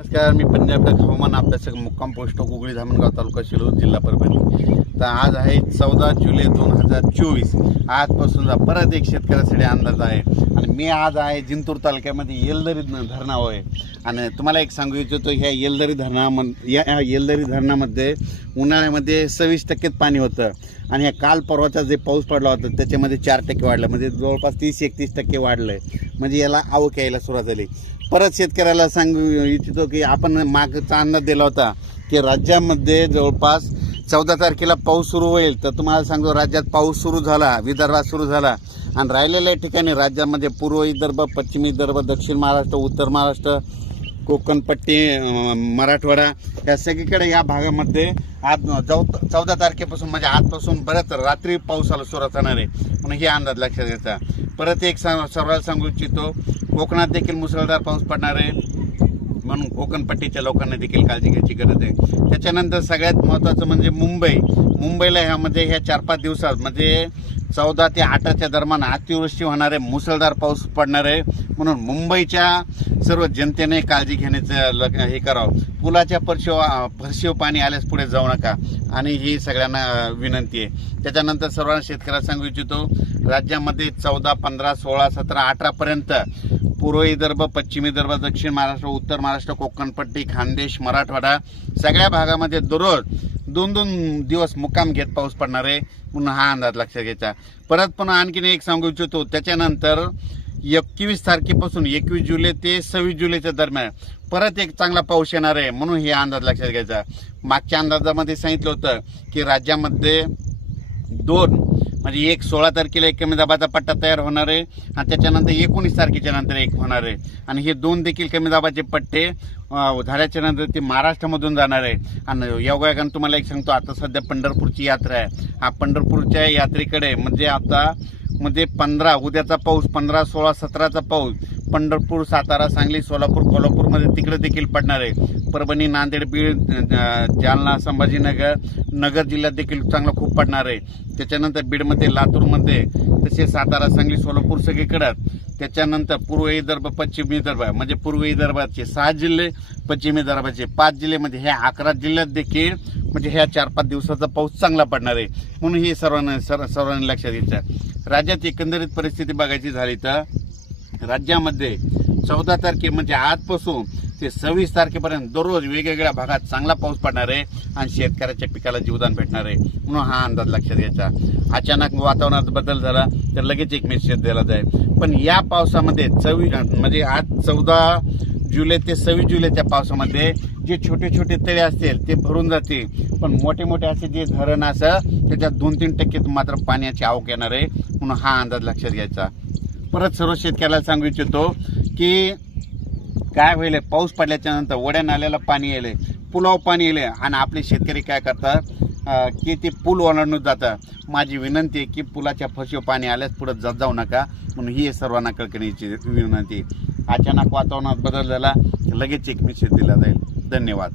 नमस्कार, मी पंजाब हवामान अभ्यासक मुक्काम पोस्ट कुगळी धामणगाव तालुका शिरूर जिल्हा परभणी। तर आज आहे 14 जुलै 2024। आजपासून परत एक शेतकऱ्यासाठी अंदाज आहे आणि मी आज आहे जिंतूर तालुक्यामध्ये येलदरी धरणावर आहे। आणि तुम्हाला एक सांगू इच्छितो, ह्या येलदरी धरणामध्ये उन्हाळ्यामध्ये 26% पाणी होतं आणि ह्या काल परवाचा जे पाऊस पडला होता त्याच्यामध्ये 4% वाढलं, म्हणजे जवळपास 30-31% वाढलं आहे। म्हणजे याला आवक यायला सुरुवात झाली। परत शेतकऱ्याला सांगू इच्छितो की आपण मागचा अंदाज दिला होता की राज्यामध्ये जवळपास 14 तारखेला पाऊस सुरू होईल। तर तुम्हाला सांगतो, राज्यात पाऊस सुरू झाला, विदर्भात सुरू झाला आणि राहिलेल्या ठिकाणी राज्यामध्ये पूर्व विदर्भ, पश्चिम विदर्भ, दक्षिण महाराष्ट्र, उत्तर महाराष्ट्र, कोकणपट्टी, मराठवाडा या सगळीकडे या भागामध्ये आज 14 तारखेपासून म्हणजे आजपासून बरंच रात्री पावसाला सुरुवात होणार आहे म्हणून हे अंदाज लक्षात घ्यायचा। परत एक सर्वांना सांगू इच्छितो, कोकणात देखील मुसळधार पाऊस पडणार आहे म्हणून कोकणपट्टीच्या लोकांना देखील काळजी घ्यायची गरज आहे। त्याच्यानंतर सगळ्यात महत्त्वाचं म्हणजे मुंबईला ह्यामध्ये ह्या 4-5 दिवसात म्हणजे 14 ते 8च्या दरम्यान अतिवृष्टी होणार आहे, मुसळधार पाऊस पडणार आहे म्हणून मुंबईच्या सर्व जनतेने काळजी घेण्याचं हे करावं। पुलाच्या फरशीव पाणी आल्यास पुढे जाऊ नका आणि ही सगळ्यांना विनंती आहे। त्याच्यानंतर सर्वांना शेतकऱ्याला सांगू इच्छितो, राज्यामध्ये 14, 15, 16, 17, 18पर्यंत पूर्व विदर्भ, पश्चिम विदर्भ, दक्षिण महाराष्ट्र, उत्तर महाराष्ट्र, कोकणपट्टी, खानदेश, मराठवाडा सगळ्या भागामध्ये दररोज 2-2 दिवस मुक्काम घेत पाऊस पडणार आहे म्हणून हा अंदाज लक्षात घ्यायचा। परत पुन्हा आणखीन एक सांगू इच्छितो, त्याच्यानंतर 21 तारखेपासून 21 जुलै ते 26 जुलैच्या दरम्यान परत एक चांगला पाऊस येणार आहे म्हणून हे अंदाज लक्षात घ्यायचा। मागच्या अंदाजामध्ये सांगितलं होतं की राज्यामध्ये 2 म्हणजे एक 16 तारखेला एक कमी दाबाचा पट्टा तयार होणार आहे आणि त्याच्यानंतर 19 तारखेच्या नंतर एक होणार आहे आणि हे 2 देखील कमी दाबाचे पट्टे झाल्याच्या नंतर ते महाराष्ट्रामधून जाणार आहे। आणि योगायोगानं तुम्हाला एक सांगतो, आता सध्या पंढरपूरची यात्रा आहे। हा पंढरपूरच्या यात्रेकडे म्हणजे आता उद्याचा पाऊस 15, 16, 17चा पाऊस पंढरपूर, सातारा, सांगली, सोलापूर, कोल्हापूरमध्ये तिकडे देखील पडणार आहे। परभणी, नांदेड, बीड, जालना, नगर जिल्ह्यात देखील चांगला खूप पडणार आहे। त्याच्यानंतर बीडमध्ये, लातूरमध्ये, तसेच सातारा, सांगली, सोलापूर सगळीकडे। त्याच्यानंतर पूर्व विदर्भ, पश्चिम विदर्भ म्हणजे पूर्व विदर्भाचे 6 जिल्हे, पश्चिम विदर्भाचे 5 जिल्ह्यामध्ये ह्या 11 जिल्ह्यात देखील म्हणजे ह्या 4-5 दिवसाचा पाऊस चांगला पडणार आहे म्हणून हे सर्वांनी लक्षात घ्यायचं। राज्यात एकंदरीत परिस्थिती बघायची झाली तर राज्यामध्ये 14 तारखे म्हणजे आजपासून ते 26 तारखेपर्यंत दररोज वेगवेगळ्या भागात चांगला पाऊस पडणार आहे आणि शेतकऱ्याच्या पिकाला जीवदान भेटणार आहे म्हणून हा अंदाज लक्षात घ्यायचा। अचानक वातावरणात बदल झाला तर लगेच एक मेसेज दिला जाईल, पण या पावसामध्ये म्हणजे आज 14 जुलै ते 26 जुलैच्या पावसामध्ये जे छोटे छोटे तळे असतील ते भरून जातील, पण मोठे मोठे असे जे धरण असं त्याच्यात 2-3% मात्र पाण्याची आवक येणार आहे म्हणून हा अंदाज लक्षात घ्यायचा। परत सर्व शेतकऱ्याला सांगू इच्छितो की काय होईल, पाऊस पडल्याच्या नंतर वड्या नाल्याला पाणी येईल, पुलावर पाणी येईल आणि आपले शेतकरी काय करतात की ते पूल ओलांडून जातात। माझी विनंती आहे की पुलाच्या फरशीवर पाणी आल्यास पुढे जाऊ नका म्हणून ही सर्वांना कळकळीची विनंती। अचानक वातावरणात बदल झाला लगेच एक मेसेज दिला जाईल। धन्यवाद।